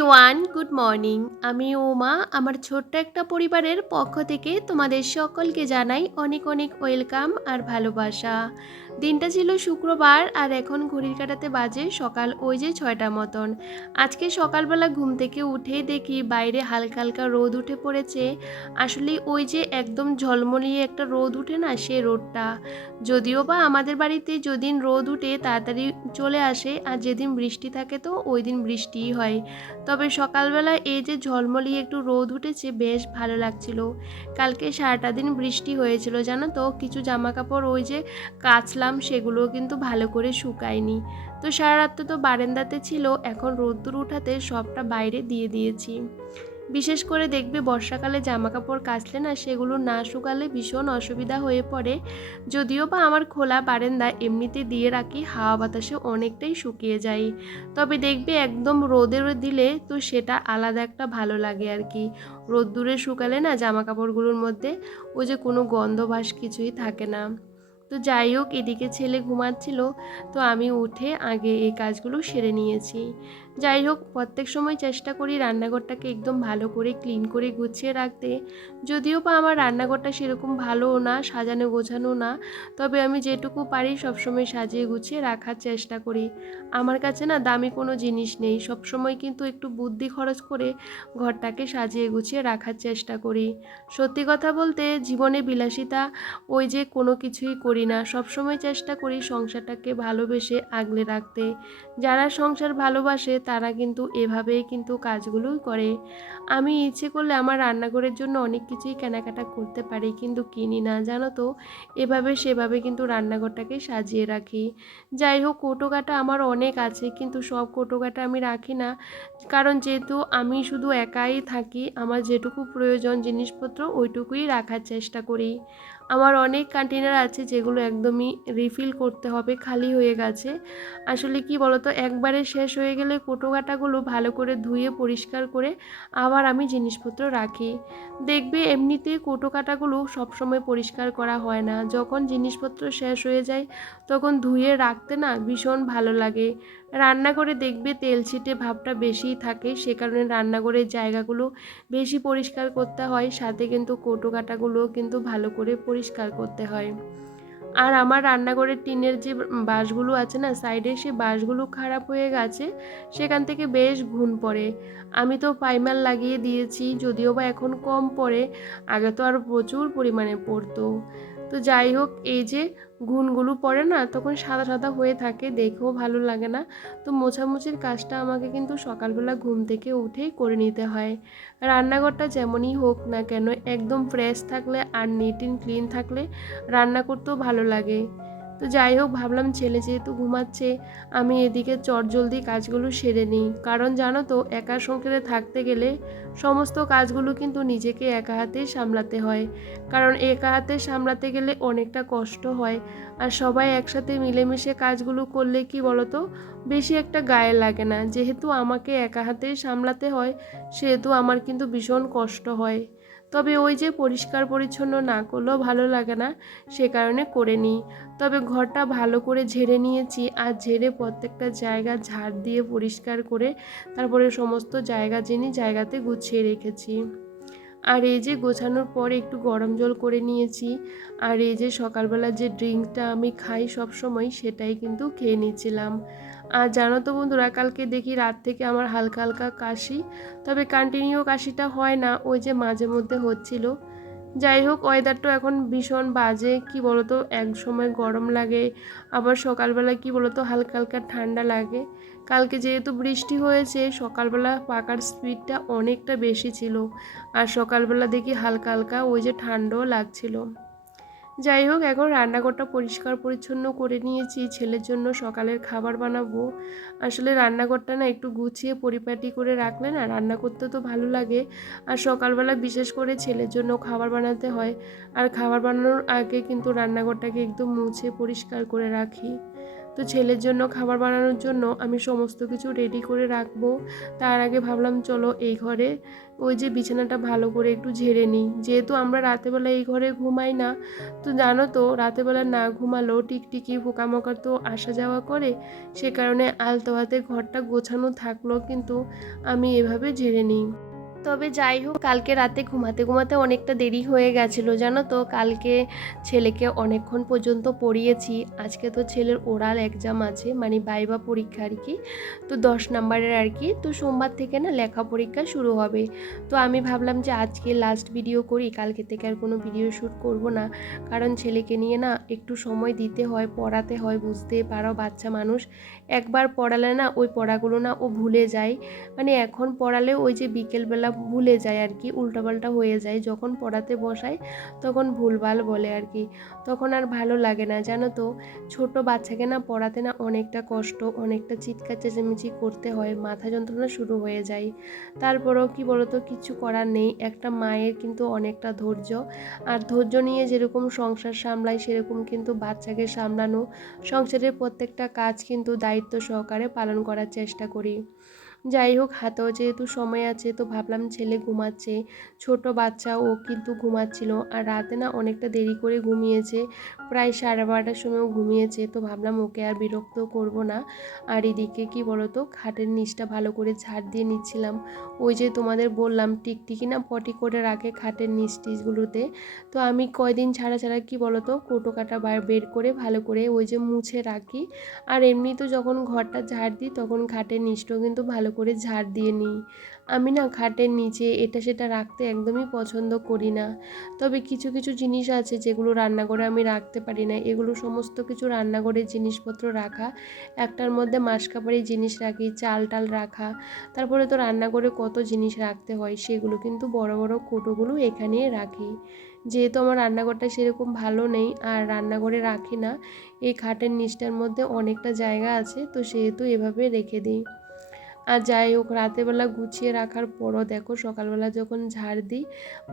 Everyone, good morning. আমি উমা। আমার ছোট্ট একটা পরিবারের পক্ষ থেকে তোমাদের সকলকে জানাই অনেক অনেক ওয়েলকাম আর ভালোবাসা। দিনটা ছিল শুক্রবার আর এখন ঘড়ির কাঁটাতে বাজে সকাল ওই যে 6টা মতন। আজকে সকালবেলা ঘুম থেকে উঠেই দেখি বাইরে হালকা হালকা রোদ উঠে পড়েছে। আসলে ওই যে একদম ঝলমলিয়ে একটা রোদ উঠে না, সে রোদটা। যদিও বা আমাদের বাড়িতে যেদিন রোদ উঠে তাড়াতাড়ি চলে আসে, আর যেদিন বৃষ্টি থাকে তো ওই দিন বৃষ্টিই হয়। তবে সকালবেলা এই যে ঝলমলিয়ে একটু রোদ উঠেছে, বেশ ভালো লাগছিল। কালকে সারাটা দিন বৃষ্টি হয়েছিল জানো তো, কিছু জামা কাপড় ওই যে কাচলাম, সেগুলোও কিন্তু ভালো করে শুকায়নি। তো সারা রাত তো বারান্দাতে ছিল, এখন রোদ্দুর উঠাতে সবটা বাইরে দিয়ে দিয়েছি। বিশেষ করে দেখবে বর্ষাকালে জামা কাপড় কাচলে না, সেগুলো না শুকালে ভীষণ অসুবিধা হয়ে পড়ে। যদিও বা আমার খোলা বারান্দা এমনিতে দিয়ে রাখি, হাওয়া বাতাসে অনেকটাই শুকিয়ে যায়। তবে দেখবে একদম রোদে দিলে তো সেটা আলাদা একটা ভালো লাগে আর কি। রোদ্দুরে শুকালে না জামা কাপড়গুলোর মধ্যে ওই যে কোনো গন্ধ ভাস কিছুই থাকে না। তো যাই হোক, এদিকে ছেলে ঘুমাচ্ছিল, তো আমি উঠে আগে এই কাজগুলো সেরে নিয়েছি। যাই হোক, প্রত্যেক সময় চেষ্টা করি রান্নাঘরটাকে একদম ভালো করে ক্লিন করে গুছিয়ে রাখতে। যদিও বা আমার রান্নাঘরটা সেরকম ভালোও না, সাজানো গোছানো না, তবে আমি যেটুকু পারি সবসময় সাজিয়ে গুছিয়ে রাখার চেষ্টা করি। আমার কাছে না দামি কোনো জিনিস নেই, সবসময় কিন্তু একটু বুদ্ধি খরচ করে ঘরটাকে সাজিয়ে গুছিয়ে রাখার চেষ্টা করি। সত্যি কথা বলতে জীবনে বিলাসিতা ওই যে কোনো কিছুই করি না, সবসময় চেষ্টা করি সংসারটাকে ভালোবেসে আগলে রাখতে। যারা সংসার ভালোবাসে তারা কিন্তু এভাবেই কিন্তু কাজগুলোই করে। আমি ইচ্ছে করলে আমার রান্নাঘরের জন্য অনেক কিছুই কেনাকাটা করতে পারি, কিন্তু কিনি না জানো তো। এভাবে সেভাবে কিন্তু রান্নাঘরটাকে সাজিয়ে রাখি। যাই হোক, কৌটোকাটা আমার অনেক আছে, কিন্তু সব কৌটোকাটা আমি রাখি না। কারণ যেহেতু আমি শুধু একাই থাকি, আমার যেটুকু প্রয়োজন জিনিসপত্র ওইটুকুই রাখার চেষ্টা করি। আমার অনেক কন্টেনার আছে যেগুলো একদমই রিফিল করতে হবে, খালি হয়ে গেছে। আসলে কি বলতো, একবারে শেষ হয়ে গেলে কৌটোকাটাগুলো ভালো করে ধুয়ে পরিষ্কার করে আবার আমি জিনিসপত্র রাখি। দেখবে এমনিতে কৌটোকাটাগুলো সবসময় পরিষ্কার করা হয় না, যখন জিনিসপত্র শেষ হয়ে যায় তখন ধুয়ে রাখতে না ভীষণ ভালো লাগে। রান্নাঘরে দেখবে তেল ছিটে ভাবটা বেশিই থাকে, সে কারণে রান্নাঘরের জায়গাগুলো বেশি পরিষ্কার করতে হয়, সাথে কিন্তু কৌটোকাটাগুলোও কিন্তু ভালো করে পরিষ্কার করতে হয়। আর আমার রান্নাঘরের টিনের যে বাঁশগুলো আছে না সাইডে, সে বাঁশগুলো খারাপ হয়ে গেছে, সেখান থেকে বেশ ঘুণ পড়ে। আমি তো পাইমার লাগিয়ে দিয়েছি, যদিও বা এখন কম পড়ে, আগে তো আরও প্রচুর পরিমাণে পড়তো। তো যাই হোক, এই যে ঘুণগুলো পড়ে না, তখন সাদা সাদা হয়ে থাকে, দেখেও ভালো লাগে না। তো মোছামুছির কাজটা আমাকে কিন্তু সকালবেলা ঘুম থেকে উঠেই করে নিতে হয়। রান্নাঘরটা যেমনই হোক না কেন, একদম ফ্রেশ থাকলে আর নিট অ্যান্ড ক্লিন থাকলে রান্না করতেও ভালো লাগে। তো যাই হোক, ভাবলাম ছেলে যেহেতু ঘুমাচ্ছে, আমি এদিকে চটজলদি কাজগুলো সেরে নিই। কারণ জানো তো, একা সংসারে থাকতে গেলে সমস্ত কাজগুলো কিন্তু নিজেকে একা হাতেই সামলাতে হয়। কারণ একা হাতে সামলাতে গেলে অনেকটা কষ্ট হয়। আর সবাই একসাথে মিলেমিশে কাজগুলো করলে কি বলতো, বেশি একটা গায়ে লাগে না। যেহেতু আমাকে একা হাতেই সামলাতে হয়, সেহেতু আমার কিন্তু ভীষণ কষ্ট হয়। তবে ওই যে পরিষ্কার পরিচ্ছন্ন না করলেও ভালো লাগে না, সে কারণে করে নিই। তবে ঘরটা ভালো করে ঝেড়ে নিয়েছি, আর ঝেড়ে প্রত্যেকটা জায়গা ঝাড় দিয়ে পরিষ্কার করে তারপরে সমস্ত জায়গা জায়গাতে গুছিয়ে রেখেছি। আর এই যে গোছানোর পর একটু গরম জল করে নিয়েছি। আর এই যে সকালবেলা যে ড্রিঙ্কটা আমি খাই সব সময়, সেটাই কিন্তু খেয়ে নিচ্ছিলাম। আর জানো তো বন্ধুরা, কালকে দেখি রাত থেকে আমার হালকা হালকা কাশি, তবে কন্টিনিউ কাশিটা হয় না, ওই যে মাঝে মধ্যে হচ্ছিল। যাই হোক, ওয়েদারটা এখন ভীষণ বাজে, কি বলতো, এক সময় গরম লাগে, আবার সকালবেলা কি বলতো হালকা হালকা ঠান্ডা লাগে। কালকে যেহেতু বৃষ্টি হয়েছে, সকালবেলা পাকার স্পিডটা অনেকটা বেশি ছিল, আর সকালবেলা দেখি হালকা হালকা ওই যে ঠান্ডাও লাগছিল। যাই হোক, এখন রান্নাঘরটা পরিষ্কার পরিচ্ছন্ন করে নিয়েছি, ছেলের জন্য সকালের খাবার বানাবো। আসলে রান্নাঘরটা না একটু গুছিয়ে পরিপাটি করে রাখলে না রান্না করতে তো ভালো লাগে। আর সকালবেলা বিশেষ করে ছেলের জন্য খাবার বানাতে হয়, আর খাবার বানানোর আগে কিন্তু রান্নাঘরটাকে একদম মুছে পরিষ্কার করে রাখি। তো ছেলের জন্য খাবার বানানোর জন্য আমি সমস্ত কিছু রেডি করে রাখবো। তার আগে ভাবলাম চলো এই ঘরে ওই যে বিছানাটা ভালো করে একটু ঝেড়ে নিই, যেহেতু আমরা রাতেবেলা এই ঘরে ঘুমাই না। তো জানো তো রাতেবেলা না ঘুমালেও টিকটিকি পোকামাকড় তো আসা যাওয়া করে, সে কারণে আলতো হাতে ঘরটা গোছানো থাকলো, কিন্তু আমি এভাবে ঝেড়ে নিই। তবে যাই হোক, কালকে রাতে ঘুমাতে ঘুমাতে অনেকটা দেরি হয়ে গেছিলো জানো তো। কালকে ছেলেকে অনেকক্ষণ পর্যন্ত পড়িয়েছি। আজকে তো ছেলের ওরাল এক্সাম আছে, মানে ভাইভা পরীক্ষা আর কি, তো 10 নাম্বারের আর কি। তো সোমবার থেকে না লেখা পরীক্ষা শুরু হবে। তো আমি ভাবলাম যে আজকে লাস্ট ভিডিও করি, কালকে থেকে আর কোনো ভিডিও শ্যুট করব না, কারণ ছেলেকে নিয়ে না একটু সময় দিতে হয়, পড়াতে হয়, বুঝতেই পারো বাচ্চা মানুষ, একবার পড়ালে না ওই পড়াগুলো না ও ভুলে যায়। মানে এখন পড়ালে ওই যে বিকেলবেলা ভুলে যায় আর কি, উল্টাপাল্টা হয়ে যায়, যখন পড়াতে বসায় তখন ভুলভাল বলে আর কি, তখন আর ভালো লাগে না জানো তো। ছোট বাচ্চাকে না পড়াতে না অনেকটা কষ্ট, অনেকটা চিৎকার চেঁচামেচি করতে হয়, মাথা যন্ত্রণা শুরু হয়ে যায়। তারপরেও কি বলতো, কিছু করার নেই, একটা মায়ের কিন্তু অনেকটা ধৈর্য, আর ধৈর্য নিয়ে যেরকম সংসার সামলায় সেরকম কিন্তু বাচ্চাকে সামলানো, সংসারের প্রত্যেকটা কাজ কিন্তু দায়িত্ব সহকারে পালন করার চেষ্টা করি। যাই হোক, হাতেও যেহেতু সময় আছে, তো ভাবলাম ছেলে ঘুমাচ্ছে, ছোট বাচ্চা, ও কিন্তু ঘুমাচ্ছিল, আর রাতে না অনেকটা দেরি করে ঘুমিয়েছে, প্রায় 12:30টার সময়ও ঘুমিয়েছে, তো ভাবলাম ওকে আর বিরক্ত করব না। আর এদিকে কি বলতো, খাটের নিচটা ভালো করে ঝাড় দিয়ে নিচ্ছিলাম। ওই যে তোমাদের বললাম টিকটিকি না পটি করে রাখে খাটের নিচ টিচগুলোতে, তো আমি কয়দিন ছাড়া ছাড়া কি বলতো কোটো কাটা বের করে ভালো করে ওই যে মুছে রাখি। আর এমনি তো যখন ঘরটা ঝাড় দিই তখন খাটের নিচটাও কিন্তু ভালো করে ঝাড় দিয়ে নিই। আমি না খাটের নিচে এটা সেটা রাখতে একদমই পছন্দ করি না। তবে কিছু কিছু জিনিস আছে যেগুলো রান্নাঘরে আমি রাখতে পারি না, এগুলো সমস্ত কিছু রান্নাঘরের জিনিসপত্র রাখা। একটার মধ্যে মাসকাবাড়ির জিনিস রাখি, চাল টাল রাখা, তারপরে তো রান্নাঘরে কত জিনিস রাখতে হয়, সেগুলো কিন্তু বড় বড় কৌটোগুলো এখানেই রাখি। যেহেতু আমার রান্নাঘরটা সেরকম ভালো নেই আর রান্নাঘরে রাখি না, এই খাটের নিচটার মধ্যে অনেকটা জায়গা আছে, তো সেহেতু এভাবে রেখে দিই। আর যাই হোক, রাতেরবেলা গুছিয়ে রাখার পরও দেখো সকালবেলা যখন ঝাড় দিই,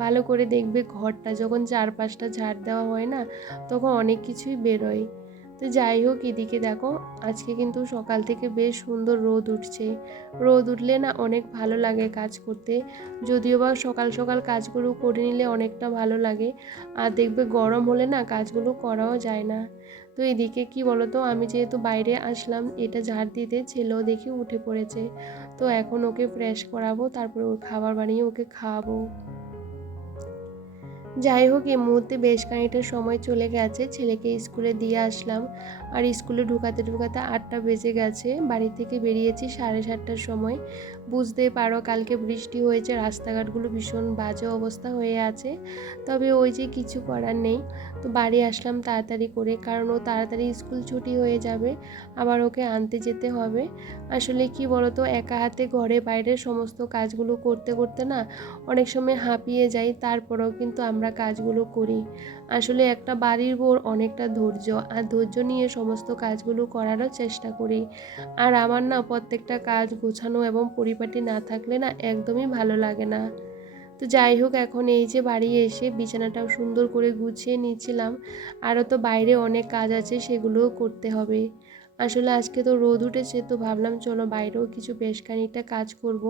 ভালো করে দেখবে ঘরটা যখন চারপাশটা ঝাড় দেওয়া হয় না, তখন অনেক কিছুই বেরোয়। তো যাই হোক, এদিকে দেখো আজকে কিন্তু সকাল থেকে বেশ সুন্দর রোদ উঠছে। রোদ উঠলে না অনেক ভালো লাগে কাজ করতে, যদিও বা সকাল সকাল কাজগুলো করে নিলে অনেকটা ভালো লাগে, আর দেখবে গরম হলে না কাজগুলো করাও যায় না। তো এদিকে কি বলতো, আমি যেহেতু বাইরে আসলাম এটা ঝাড় দিতে, ছেলেও দেখি উঠে পড়েছে, তো এখন ওকে ফ্রেশ করাবো, তারপরে ওর খাবার বানিয়ে ওকে খাওয়াবো। যাই হোক, এই মুহূর্তে বেশ খানিকটা সময় চলে গেছে, ছেলেকে স্কুলে দিয়ে আসলাম, আর স্কুলে ঢুকাতে ঢুকাতে 8টা বেজে গেছে, বাড়ি থেকে বেরিয়েছি 7:30টার সময়। বুঝতেই পারো কালকে বৃষ্টি হয়েছে, রাস্তাঘাটগুলো ভীষণ বাজে অবস্থা হয়ে আছে, তবে ওই যে কিছু করার নেই। তো বাড়ি আসলাম তাড়াতাড়ি করে, কারণ ও তাড়াতাড়ি স্কুল ছুটি হয়ে যাবে, আবার ওকে আনতে যেতে হবে। আসলে কি বলতো, একা হাতে ঘরে বাইরে সমস্ত কাজগুলো করতে করতে না অনেক সময় হাঁপিয়ে যাই, তারপরেও কিন্তু আমরা কাজগুলো করি। আসলে একটা বাড়ির বউর অনেকটা ধৈর্য, আর ধৈর্য নিয়ে সমস্ত কাজগুলো করারও চেষ্টা করি। আর আমার না প্রত্যেকটা কাজ গোছানো এবং পরিপাটি না থাকলে না একদমই ভালো লাগে না। তো যাই হোক, এখন এই যে বাড়ি এসে বিছানাটাও সুন্দর করে গুছিয়ে নিচ্ছিলাম, আরও তো বাইরে অনেক কাজ আছে সেগুলোও করতে হবে। আসলে আজকে তো রোদ উঠেছে, তো ভাবলাম চলো বাইরেও কিছু বেশ খানিকটা কাজ করব।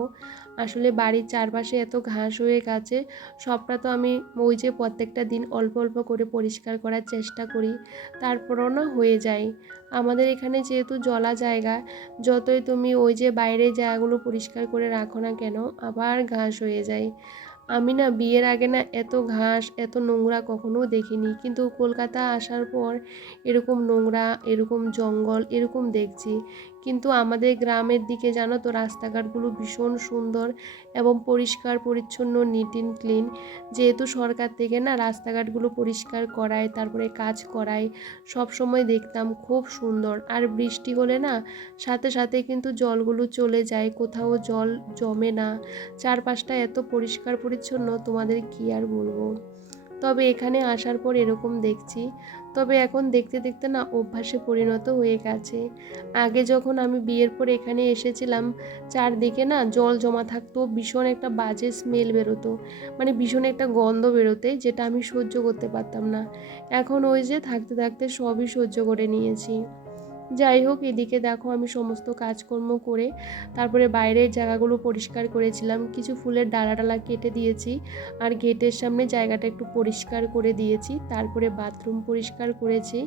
আসলে বাড়ির চারপাশে এত ঘাস হয়ে গেছে, সবটা তো আমি ওই যে প্রত্যেকটা দিন অল্প অল্প করে পরিষ্কার করার চেষ্টা করি, তারপরও না হয়ে যায়। আমাদের এখানে যেহেতু জলা জায়গা, যতই তুমি ওই যে বাইরের জায়গাগুলো পরিষ্কার করে রাখো না কেন, আবার ঘাস হয়ে যায়। আমি না বিয়ের আগে না এত ঘাস এত নোংরা কখনো দেখিনি, কিন্তু কলকাতা আসার পর এরকম নোংরা, এরকম জঙ্গল এরকম দেখছি। কিন্তু আমাদের গ্রামের দিকে জানো তো রাস্তাঘাটগুলো ভীষণ সুন্দর এবং পরিষ্কার পরিচ্ছন্ন, নিট অ্যান্ড ক্লিন। যেহেতু সরকার থেকে না রাস্তাঘাটগুলো পরিষ্কার করায়, তারপরে কাজ করায়, সব সময় দেখতাম খুব সুন্দর। আর বৃষ্টি হলে না সাথে সাথে কিন্তু জলগুলো চলে যায়, কোথাও জল জমে না, চারপাশটা এত পরিষ্কার পরিচ্ছন্ন তোমাদের কি আর বলবো। তবে এখানে আসার পর এরকম দেখছি, তবে এখন দেখতে দেখতে না অভ্যাসে পরিণত হয়ে গেছে। আগে যখন আমি বিয়ের পর এখানে এসেছিলাম, চারদিকে না জল জমা থাকতো, ভীষণ একটা বাজে স্মেল বেরোতো, মানে ভীষণ একটা গন্ধ বেরোতে, যেটা আমি সহ্য করতে পারতাম না। এখন ওই যে থাকতে থাকতে সবই সহ্য করে নিয়েছি। যাই হোক, এদিকে দেখো আমি সমস্ত কাজকর্ম করে তারপরে বাইরের জায়গাগুলো পরিষ্কার করেছিলাম, কিছু ফুলের ডালা কেটে দিয়েছি, আর গেটের সামনে জায়গাটা একটু পরিষ্কার করে দিয়েছি, তারপরে বাথরুম পরিষ্কার করেছি।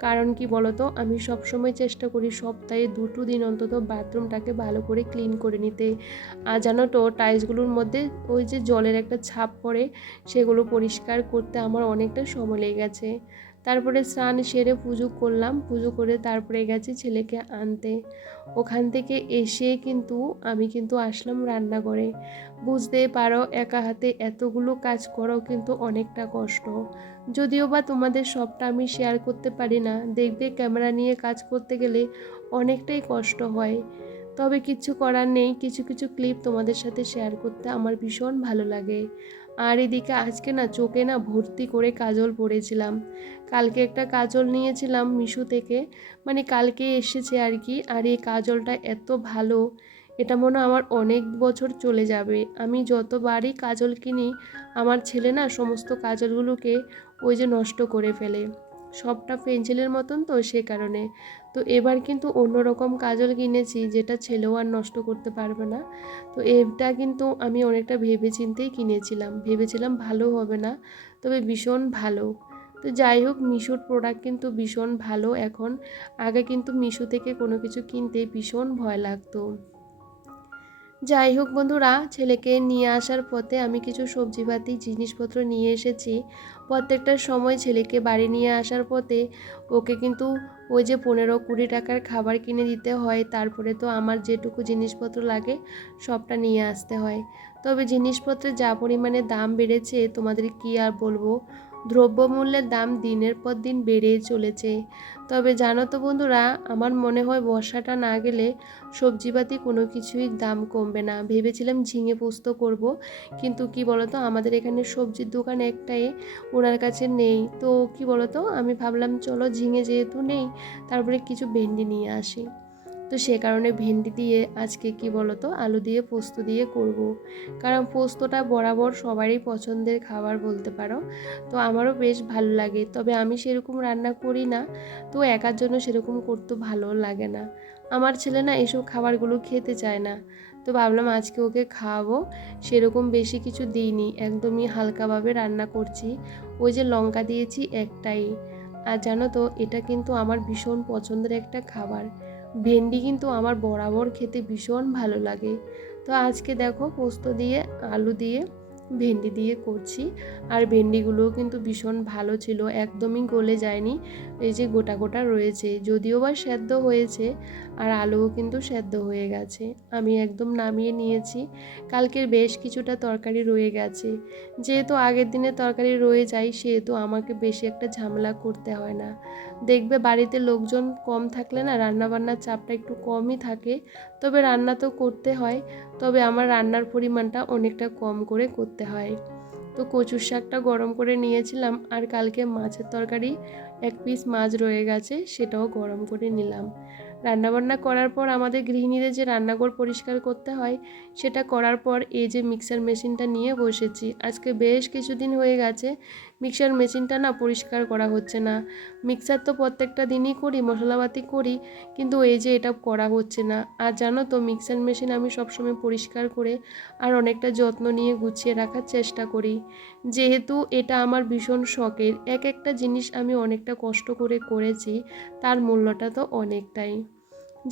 কারণ কি বলতো, আমি সবসময় চেষ্টা করি সপ্তাহে 2টো দিন অন্তত বাথরুমটাকে ভালো করে ক্লিন করে নিতে। আর জানো তো, টাইলসগুলোর মধ্যে ওই যে জলের একটা ছাপ পড়ে, সেগুলো পরিষ্কার করতে আমার অনেকটা সময় লেগে গেছে। তারপরে স্নান সেরে পুজো করলাম, পুজো করে তারপরে গেছি ছেলেকে আনতে। ওখান থেকে এসে আমি আসলাম রান্নাঘরে। বুঝতেই পারো, একা হাতে এতগুলো কাজ করাও কিন্তু অনেকটা কষ্ট। যদিও বা তোমাদের সবটা আমি শেয়ার করতে পারি না, দেখবে ক্যামেরা নিয়ে কাজ করতে গেলে অনেকটাই কষ্ট হয়। তবে কিচ্ছু করার নেই, কিছু কিছু ক্লিপ তোমাদের সাথে শেয়ার করতে আমার ভীষণ ভালো লাগে। আর এদিকে আজকে না চোখে না ভর্তি করে কাজল পরেছিলাম। কালকে একটা কাজল নিয়েছিলাম মিশো থেকে, মানে কালকে এসেছে আর কি। আর এই কাজলটা এত ভালো, এটা মনে হয় আমার অনেক বছর চলে যাবে। আমি যতবারই কাজল কিনি, আমার ছেলে না সমস্ত কাজলগুলোকে ওই যে নষ্ট করে ফেলে, সবটা পেন্সিলের মতন, তো সে কারণে। তো এবার কিন্তু অন্যরকম কাজল কিনেছি, যেটা ছেলেও আর নষ্ট করতে পারবে না। তো এটা কিন্তু আমি অনেকটা ভেবেচিন্তেই কিনেছিলাম, ভেবেছিলাম ভালো হবে না, তবে ভীষণ ভালো। তো যাই হোক, মিশোর প্রোডাক্ট কিন্তু ভীষণ ভালো এখন। আগে কিন্তু মিশো থেকে কোনো কিছু কিনতে ভীষণ ভয় লাগতো। যাই হোক বন্ধুরা, ছেলেকে নিয়ে আসার পথে আমি কিছু সবজিপাতি জিনিসপত্র নিয়ে এসেছি। প্রত্যেকটা সময় ছেলেকে বাড়ি নিয়ে আসার পথে ওকে কিন্তু ওই যে 15-20 টাকার খাবার কিনে দিতে হয়, তারপরে তো আমার যেটুকু জিনিসপত্র লাগে সবটা নিয়ে আসতে হয়। তবে জিনিসপত্রের যা পরিমাণে দাম বেড়েছে তোমাদের কি আর বলবো, দ্রব্যমূল্যের দাম দিনের পর দিন বেড়েই চলেছে। তবে জানো তো বন্ধুরা, আমার মনে হয় বর্ষাটা না গেলে সবজিপাতি কোনো কিছুই দাম কমবে না। ভেবেছিলাম ঝিঙে পোস্ত করব, কিন্তু কি বলতো, আমাদের এখানে সবজির দোকান একটাই, ওনার কাছে নেই। তো কি বলতো, আমি ভাবলাম চলো ঝিঙে যেহেতু নেই, তারপরে কিছু ভেন্ডি নিয়ে আসি। তো সে কারণে ভেন্ডি দিয়ে আজকে কি বলতো, আলু দিয়ে পোস্ত দিয়ে করব। কারণ পোস্তটা বরাবর সবারই পছন্দের খাবার বলতে পারো, তো আমারও বেশ ভালো লাগে। তবে আমি সেরকম রান্না করি না, তো একার জন্য সেরকম করতে ভালো লাগে না। আমার ছেলে না এসব খাবারগুলো খেতে চায় না, তো ভাবলাম আজকে ওকে খাওয়াবো। সেরকম বেশি কিছু দিইনি, একদমই হালকাভাবে রান্না করছি। ওই যে লঙ্কা দিয়েছি একটাই। আর জানো তো, এটা কিন্তু আমার ভীষণ পছন্দের একটা খাবার। ভেন্ডি কিন্তু আমার বরাবর খেতে ভীষণ ভালো লাগে। তো আজকে দেখো পোস্ত দিয়ে, আলু দিয়ে, ভেন্ডি দিয়ে করছি। আর ভেন্ডিগুলোও কিন্তু ভীষণ ভালো ছিল, একদমই গলে যায়নি, এই যে গোটা গোটা রয়েছে, যদিও বা সেদ্ধ হয়েছে। আর আলুও কিন্তু সেদ্ধ হয়ে গেছে, আমি একদম নামিয়ে নিয়েছি। কালকের বেশ কিছুটা তরকারি রয়ে গেছে, যেহেতু আগের দিনের তরকারি রয়ে যায় সেহেতু আমাকে বেশি একটা ঝামেলা করতে হয় না। দেখবে বাড়িতে লোকজন কম থাকলে না রান্নাবান্নার চাপটা একটু কমই থাকে, তবে রান্না তো করতে হয়, তবে আমার রান্নার পরিমাণটা অনেকটা কম করে করতে হয়। তো কচুর শাকটা গরম করে নিয়েছিলাম, আর কালকে মাছের তরকারি 1 পিস মাছ রয়ে গেছে, সেটাও গরম করে নিলাম। রান্নাবান্না করার পর আমাদের গৃহিণীদের যে রান্নাঘর পরিষ্কার করতে হয়, সেটা করার পর এই যে মিক্সার মেশিনটা নিয়ে বসেছি। আজকে বেশ কিছুদিন হয়ে গেছে মিক্সার মেশিনটা না পরিষ্কার করা হচ্ছে না। মিক্সার তো প্রত্যেকটা দিনই করি, মশলাপাতি করি, কিন্তু এই যে এটা করা হচ্ছে না। আর জানো তো, মিক্সার মেশিন আমি সবসময় পরিষ্কার করে আর অনেকটা যত্ন নিয়ে গুছিয়ে রাখার চেষ্টা করি, যেহেতু এটা আমার ভীষণ শখের। এক একটা জিনিস আমি অনেকটা কষ্ট করে করেছি, তার মূল্যটা তো অনেকটাই।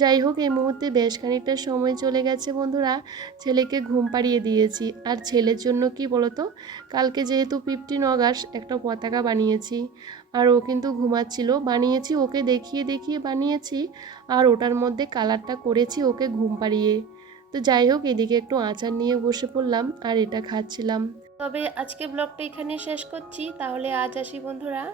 যাই হোক, এই মুহূর্তে বেশ খানিকটা সময় চলে গেছে বন্ধুরা, ছেলেকে ঘুম পাড়িয়ে দিয়েছি। আর ছেলের জন্য কি বলতো, কালকে যেহেতু 15 আগস্ট একটা পতাকা বানিয়েছি, আর ও কিন্তু ঘুমাচ্ছিল, বানিয়েছি ওকে দেখিয়ে দেখিয়ে বানিয়েছি, আর ওটার মধ্যে কালারটা করেছি ওকে ঘুম পাড়িয়ে। তো যাই হোক, এদিকে একটু আচার নিয়ে বসে পড়লাম আর এটা খাচ্ছিলাম। তবে আজকে ব্লগটা এখানে শেষ করছি, তাহলে আজ আসি বন্ধুরা।